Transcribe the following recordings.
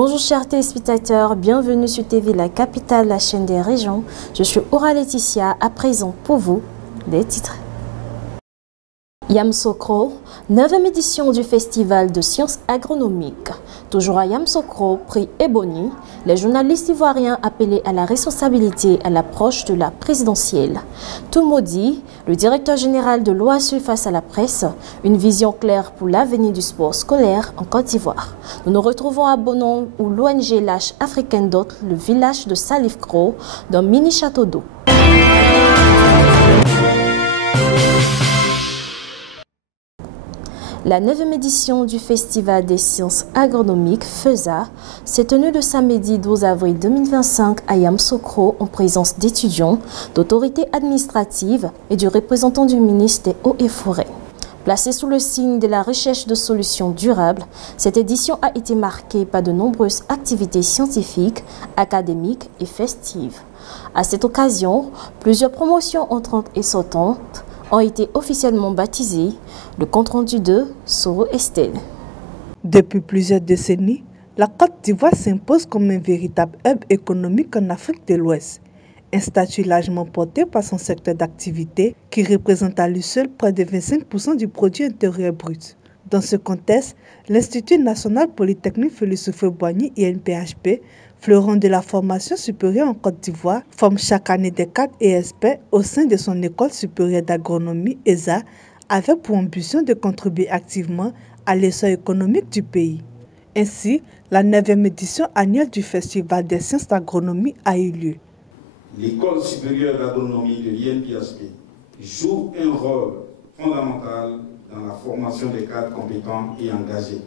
Bonjour chers téléspectateurs, bienvenue sur TV La Capitale, la chaîne des régions. Je suis Aura Laetitia, à présent pour vous, les titres. Yamoussoukro, 9e édition du Festival de sciences agronomiques. Toujours à Yamoussoukro, prix Ebony, les journalistes ivoiriens appelés à la responsabilité à l'approche de la présidentielle. Toumoudi, le directeur général de l'OASU face à la presse, une vision claire pour l'avenir du sport scolaire en Côte d'Ivoire. Nous nous retrouvons à Bonon où l'ONG lâche Africain Dot, le village de Salif-Kro, dans mini château d'eau. La 9e édition du Festival des sciences agronomiques FESA s'est tenue le samedi 12 avril 2025 à Yamoussoukro en présence d'étudiants, d'autorités administratives et du représentant du ministre des Eaux et Forêts. Placée sous le signe de la recherche de solutions durables, cette édition a été marquée par de nombreuses activités scientifiques, académiques et festives. À cette occasion, plusieurs promotions entrantes et sortantes ont été officiellement baptisés, le compte-rendu de Soro Estelle. Depuis plusieurs décennies, la Côte d'Ivoire s'impose comme un véritable hub économique en Afrique de l'Ouest, un statut largement porté par son secteur d'activité qui représente à lui seul près de 25% du produit intérieur brut. Dans ce contexte, l'Institut national polytechnique Félix Houphouët-Boigny INPHP, fleuron de la formation supérieure en Côte d'Ivoire, forme chaque année des cadres et experts au sein de son école supérieure d'agronomie ESA, avec pour ambition de contribuer activement à l'essor économique du pays. Ainsi, la 9e édition annuelle du Festival des sciences d'agronomie a eu lieu. L'école supérieure d'agronomie de l'INPHP joue un rôle fondamental dans la formation des cadres compétents et engagés,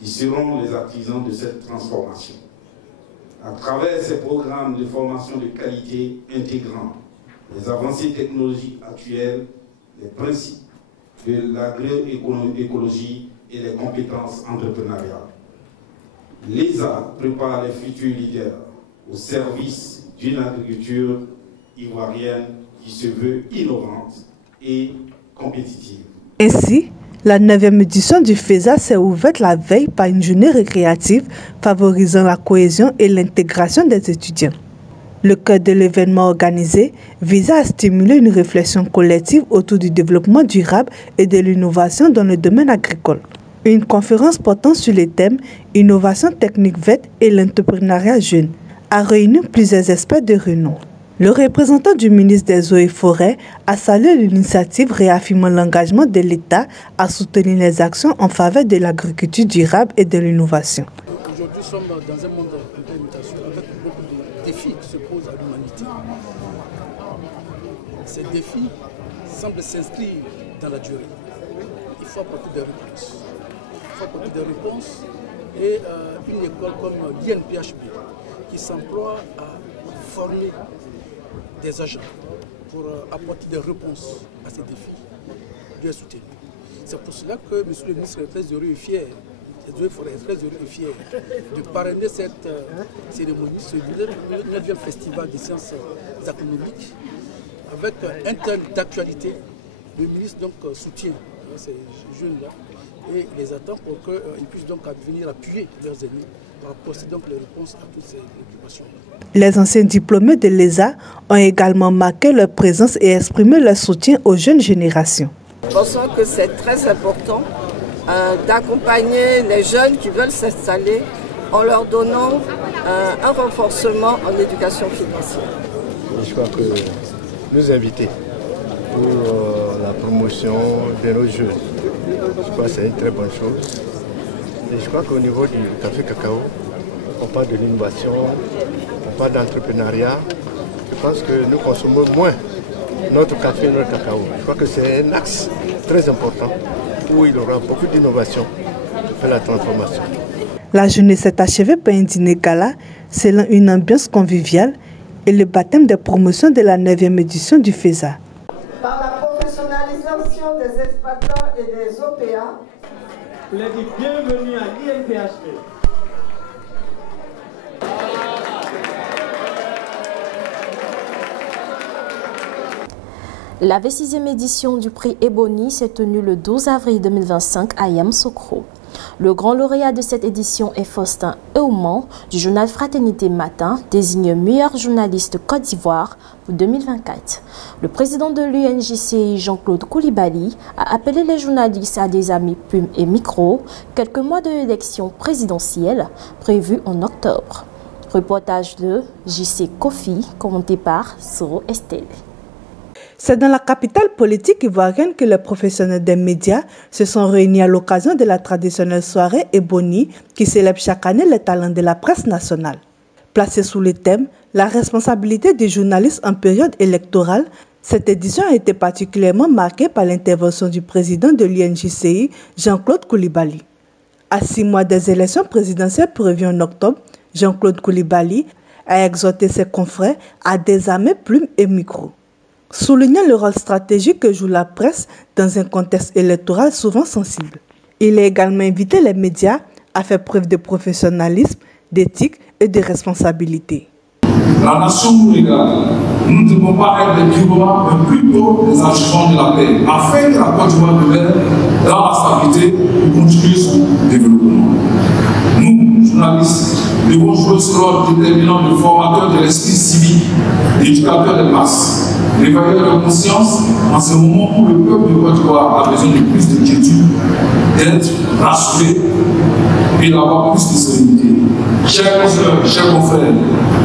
qui seront les artisans de cette transformation. À travers ces programmes de formation de qualité intégrant les avancées technologiques actuelles, les principes de l'agroécologie et les compétences entrepreneuriales, l'ESA prépare les futurs leaders au service d'une agriculture ivoirienne qui se veut innovante et compétitive. Ainsi, la 9e édition du FESA s'est ouverte la veille par une journée récréative favorisant la cohésion et l'intégration des étudiants. Le cœur de l'événement organisé visa à stimuler une réflexion collective autour du développement durable et de l'innovation dans le domaine agricole. Une conférence portant sur les thèmes « Innovation technique verte et l'entrepreneuriat jeune » a réuni plusieurs experts de renom. Le représentant du ministre des Eaux et Forêts a salué l'initiative réaffirmant l'engagement de l'État à soutenir les actions en faveur de l'agriculture durable et de l'innovation. Aujourd'hui, nous sommes dans un monde en pleine mutation avec beaucoup de défis qui se posent à l'humanité. Ces défis semblent s'inscrire dans la durée. Il faut apporter des réponses. Il faut apporter des réponses et une école comme l'INPHP qui s'emploie à former des agents pour apporter des réponses à ces défis, bien soutenus. C'est pour cela que M. le ministre est très heureux et fier, de parrainer cette cérémonie, ce 9e festival des sciences agronomiques, avec un thème d'actualité. Le ministre donc soutient ces jeunes-là et les attend pour qu'ils puissent donc venir appuyer leurs ennemis pour apporter donc les réponses à toutes ces préoccupations. Les anciens diplômés de l'ESA ont également marqué leur présence et exprimé leur soutien aux jeunes générations. Nous pensons que c'est très important d'accompagner les jeunes qui veulent s'installer en leur donnant un renforcement en éducation financière. Je crois que nous inviter pour la promotion de nos jeunes, je crois que c'est une très bonne chose. Et je crois qu'au niveau du café cacao, on parle de l'innovation, on parle d'entrepreneuriat. Je pense que nous consommons moins notre café et notre cacao. Je crois que c'est un axe très important où il y aura beaucoup d'innovation pour la transformation. La journée s'est achevée par un dîner gala, selon une ambiance conviviale et le baptême des promotions de la 9e édition du FESA. Par la professionnalisation des exploitants et des OPA, vous les dites bienvenue à l'INPHP. La 26e édition du prix Ebony s'est tenue le 12 avril 2025 à Yamoussoukro. Le grand lauréat de cette édition est Faustin Eouman du journal Fraternité Matin, désigné meilleur journaliste Côte d'Ivoire pour 2024. Le président de l'UNJCI, Jean-Claude Koulibaly, a appelé les journalistes à des amis plumes et micro quelques mois de l'élection présidentielle prévue en octobre. Reportage de JC Kofi, commenté par Soro Estelle. C'est dans la capitale politique ivoirienne que les professionnels des médias se sont réunis à l'occasion de la traditionnelle soirée Ebony qui célèbre chaque année les talents de la presse nationale. Placée sous le thème « La responsabilité des journalistes en période électorale », cette édition a été particulièrement marquée par l'intervention du président de l'UNJCI, Jean-Claude Koulibaly. À 6 mois des élections présidentielles prévues en octobre, Jean-Claude Koulibaly a exhorté ses confrères à désarmer plumes et micros. Soulignant le rôle stratégique que joue la presse dans un contexte électoral souvent sensible. Il a également invité les médias à faire preuve de professionnalisme, d'éthique et de responsabilité. La nation nous regarde. Nous ne devons pas être des miroirs, mais plutôt des agents de la paix, afin que la Côte d'Ivoire demeure dans la stabilité et continue son développement. Nous, journalistes, devons jouer ce rôle déterminant de formateur de l'esprit civique, d'éducateur des masses, d'éveilleur de conscience en ce moment où le peuple de Côte d'Ivoire a besoin de plus de quiétude, d'être rassuré et d'avoir plus de sérénité. Chers consoeurs, chers confrères,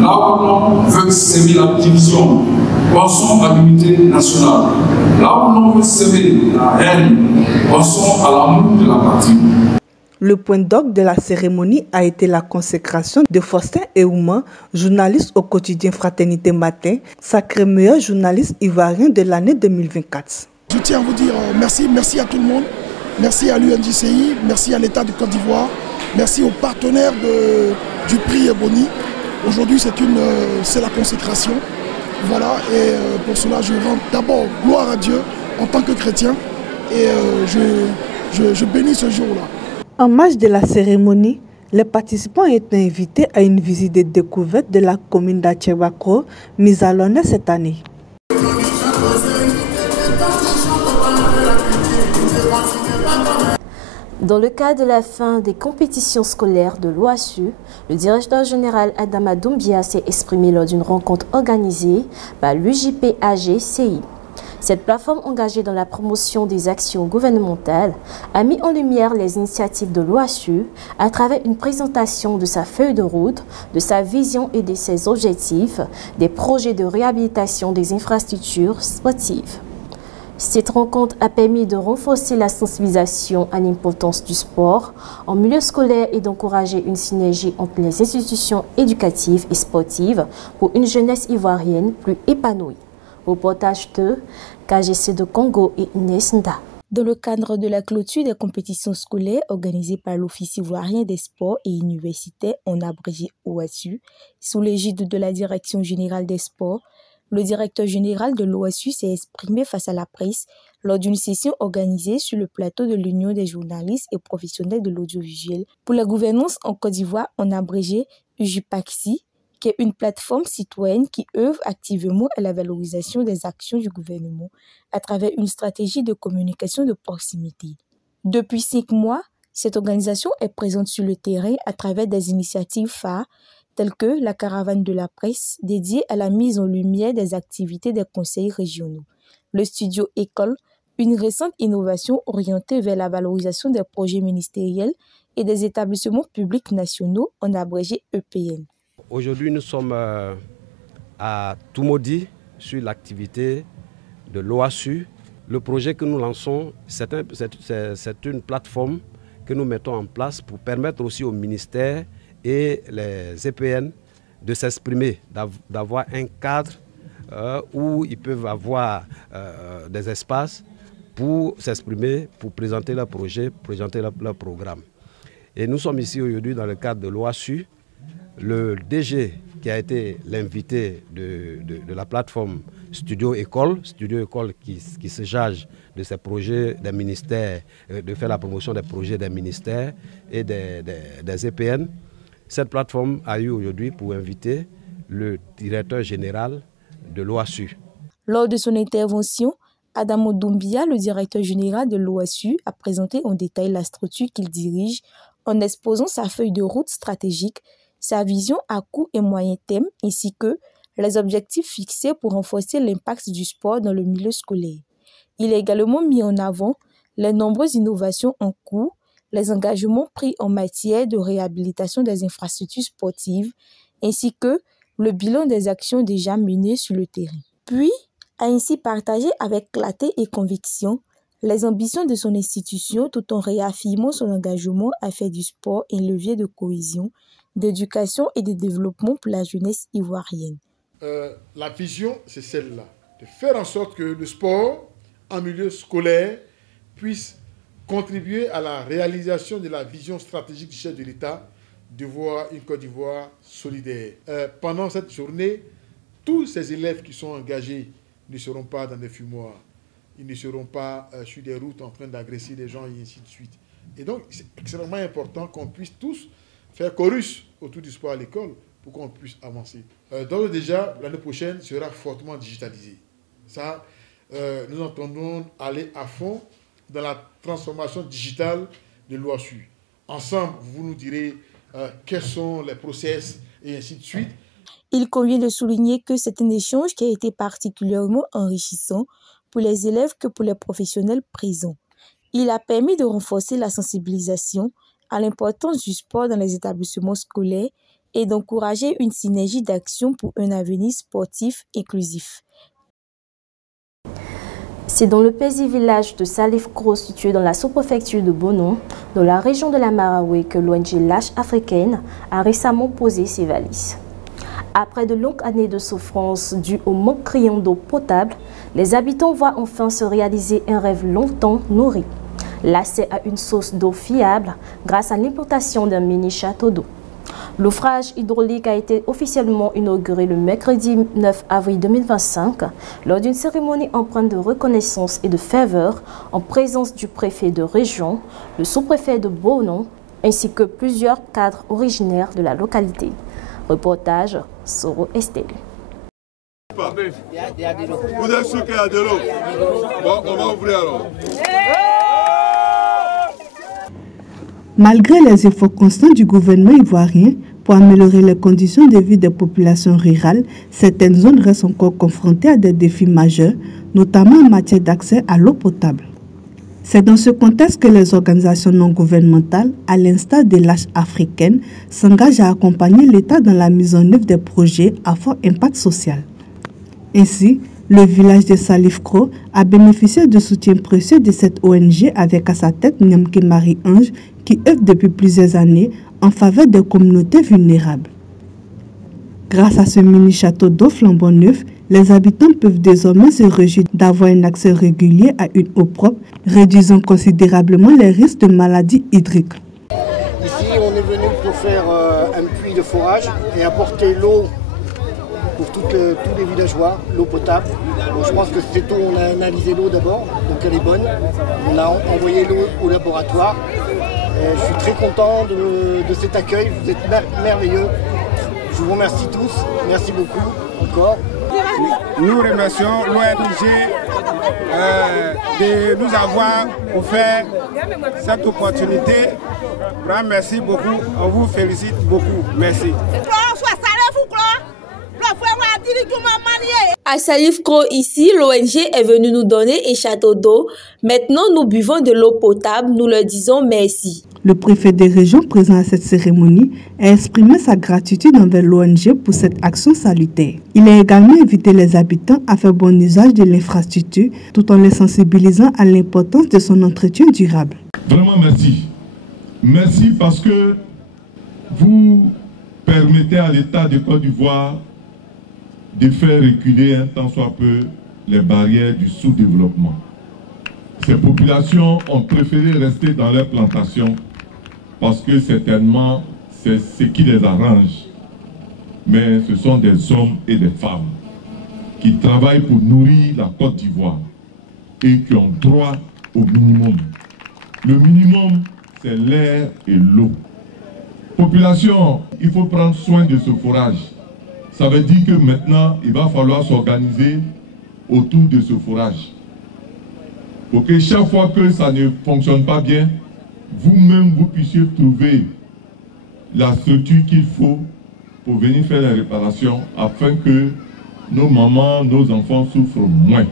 là où l'on veut s'aimer la division, pensons à l'unité nationale. Là où l'on veut s'aimer la haine, pensons à l'amour de la patrie. Le point d'orgue de la cérémonie a été la consécration de Faustin Eouman, journaliste au quotidien Fraternité Matin, sacré meilleur journaliste ivoirien de l'année 2024. Je tiens à vous dire merci à tout le monde, merci à l'UNJCI, merci à l'État de Côte d'Ivoire, merci aux partenaires du prix Ebony. Aujourd'hui c'est la consécration. Voilà, et pour cela je rends d'abord gloire à Dieu en tant que chrétien et je bénis ce jour-là. En marge de la cérémonie, les participants étaient invités à une visite de découverte de la commune d'Achewakro, mise à l'honneur cette année. Dans le cadre de la fin des compétitions scolaires de l'OASU, le directeur général Adama Doumbia s'est exprimé lors d'une rencontre organisée par l'UJPAG-CI. Cette plateforme engagée dans la promotion des actions gouvernementales a mis en lumière les initiatives de l'OASU à travers une présentation de sa feuille de route, de sa vision et de ses objectifs, des projets de réhabilitation des infrastructures sportives. Cette rencontre a permis de renforcer la sensibilisation à l'importance du sport en milieu scolaire et d'encourager une synergie entre les institutions éducatives et sportives pour une jeunesse ivoirienne plus épanouie. Reportage de KGC de Congo et Inès Nda. Dans le cadre de la clôture des compétitions scolaires organisées par l'Office ivoirien des sports et universitaires, en abrégé OASU, sous l'égide de la Direction générale des sports, le directeur général de l'OASU s'est exprimé face à la presse lors d'une session organisée sur le plateau de l'Union des journalistes et professionnels de l'audiovisuel pour la gouvernance en Côte d'Ivoire, en abrégé UJPACSI, qui est une plateforme citoyenne qui œuvre activement à la valorisation des actions du gouvernement à travers une stratégie de communication de proximité. Depuis 5 mois, cette organisation est présente sur le terrain à travers des initiatives phares telles que la caravane de la presse dédiée à la mise en lumière des activités des conseils régionaux, le studio École, une récente innovation orientée vers la valorisation des projets ministériels et des établissements publics nationaux, en abrégé EPN. Aujourd'hui, nous sommes à Toumaudi sur l'activité de l'OASU. Le projet que nous lançons, c'est une plateforme que nous mettons en place pour permettre aussi aux ministères et les EPN de s'exprimer, d'avoir un cadre où ils peuvent avoir des espaces pour s'exprimer, pour présenter leurs projets, présenter leur programme. Et nous sommes ici aujourd'hui dans le cadre de l'OASU. Le DG qui a été l'invité de la plateforme Studio École qui se charge de ces projets des ministères, de faire la promotion des projets des ministères et des EPN. Cette plateforme a eu aujourd'hui pour inviter le directeur général de l'OASU. Lors de son intervention, Adamo Doumbia, le directeur général de l'OASU, a présenté en détail la structure qu'il dirige en exposant sa feuille de route stratégique, sa vision à court et moyen terme ainsi que les objectifs fixés pour renforcer l'impact du sport dans le milieu scolaire. Il a également mis en avant les nombreuses innovations en cours, les engagements pris en matière de réhabilitation des infrastructures sportives ainsi que le bilan des actions déjà menées sur le terrain. Puis, a ainsi partagé avec clarté et conviction les ambitions de son institution tout en réaffirmant son engagement à faire du sport un levier de cohésion, d'éducation et de développement pour la jeunesse ivoirienne. La vision, c'est celle-là, de faire en sorte que le sport en milieu scolaire puisse contribuer à la réalisation de la vision stratégique du chef de l'État de voir une Côte d'Ivoire solidaire. Pendant cette journée, tous ces élèves qui sont engagés ne seront pas dans des fumoirs, ils ne seront pas sur des routes en train d'agresser des gens et ainsi de suite. Et donc, c'est extrêmement important qu'on puisse tous faire chorus autour du sport à l'école pour qu'on puisse avancer. Donc déjà, l'année prochaine sera fortement digitalisée. Ça, nous entendons aller à fond dans la transformation digitale de l'OASU. Ensemble, vous nous direz quels sont les process et ainsi de suite. Il convient de souligner que c'est un échange qui a été particulièrement enrichissant pour les élèves que pour les professionnels présents. Il a permis de renforcer la sensibilisation à l'importance du sport dans les établissements scolaires et d'encourager une synergie d'action pour un avenir sportif inclusif. C'est dans le paisible village de Salif Kro, situé dans la sous-préfecture de Bonon, dans la région de la Marawi, que l'ONG L'Arche africaine a récemment posé ses valises. Après de longues années de souffrance dues au manque criant d'eau potable, les habitants voient enfin se réaliser un rêve longtemps nourri. L'accès à une source d'eau fiable grâce à l'importation d'un mini château d'eau. L'ouvrage hydraulique a été officiellement inauguré le mercredi 9 avril 2025 lors d'une cérémonie empreinte de reconnaissance et de ferveur en présence du préfet de région, le sous-préfet de Bonon ainsi que plusieurs cadres originaires de la localité. Reportage Soro Estelle. Vous êtes sûr qu'il y a de l'eau? Bon, on va ouvrir alors. Malgré les efforts constants du gouvernement ivoirien pour améliorer les conditions de vie des populations rurales, certaines zones restent encore confrontées à des défis majeurs, notamment en matière d'accès à l'eau potable. C'est dans ce contexte que les organisations non gouvernementales, à l'instar de l'Arche africaine, s'engagent à accompagner l'État dans la mise en œuvre des projets à fort impact social. Ainsi, le village de Salif Kro a bénéficié de soutien précieux de cette ONG avec à sa tête Nyamke Marie-Ange qui œuvre depuis plusieurs années en faveur des communautés vulnérables. Grâce à ce mini-château d'eau flambant neuf, les habitants peuvent désormais se réjouir d'avoir un accès régulier à une eau propre, réduisant considérablement les risques de maladies hydriques. Ici, on est venu pour faire un puits de forage et apporter l'eau pour tous les villageois, l'eau potable. Donc, je pense que c'est tout, on a analysé l'eau d'abord, donc elle est bonne. On a envoyé l'eau au laboratoire. Et je suis très content de cet accueil, vous êtes merveilleux. Je vous remercie tous, merci beaucoup encore. Nous remercions l'ONG de nous avoir offert cette opportunité. Merci beaucoup, on vous félicite beaucoup. Merci. À Salif Kro, ici, l'ONG est venue nous donner un château d'eau. Maintenant, nous buvons de l'eau potable. Nous leur disons merci. Le préfet des régions présent à cette cérémonie a exprimé sa gratitude envers l'ONG pour cette action salutaire. Il a également invité les habitants à faire bon usage de l'infrastructure tout en les sensibilisant à l'importance de son entretien durable. Vraiment merci. Merci parce que vous permettez à l'État de Côte d'Ivoire de faire reculer un tant soit peu les barrières du sous-développement. Ces populations ont préféré rester dans leurs plantations parce que certainement c'est ce qui les arrange. Mais ce sont des hommes et des femmes qui travaillent pour nourrir la Côte d'Ivoire et qui ont droit au minimum. Le minimum, c'est l'air et l'eau. Population, il faut prendre soin de ce forage. Ça veut dire que maintenant, il va falloir s'organiser autour de ce forage. pour que chaque fois que ça ne fonctionne pas bien, vous-même vous puissiez trouver la structure qu'il faut pour venir faire la réparation afin que nos mamans, nos enfants souffrent moins.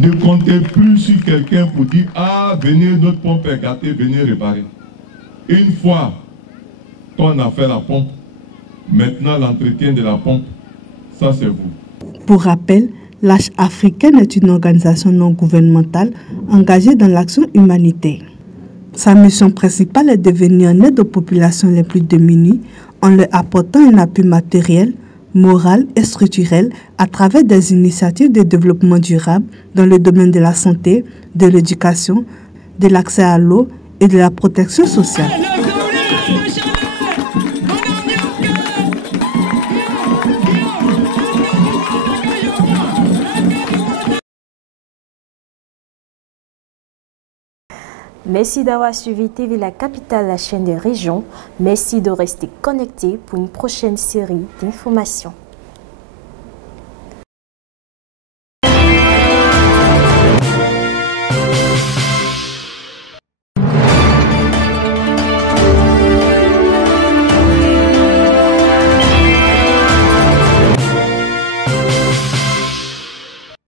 Ne comptez plus sur quelqu'un pour dire « Ah, venez, notre pompe est gâtée, venez réparer ». Une fois qu'on a fait la pompe, maintenant l'entretien de la pompe, ça c'est vous. Pour rappel, l'Arche africaine est une organisation non gouvernementale engagée dans l'action humanitaire. Sa mission principale est de venir en aide aux populations les plus démunies en leur apportant un appui matériel, moral et structurel à travers des initiatives de développement durable dans le domaine de la santé, de l'éducation, de l'accès à l'eau et de la protection sociale. Merci d'avoir suivi TV La Capitale, la chaîne des régions. Merci de rester connecté pour une prochaine série d'informations.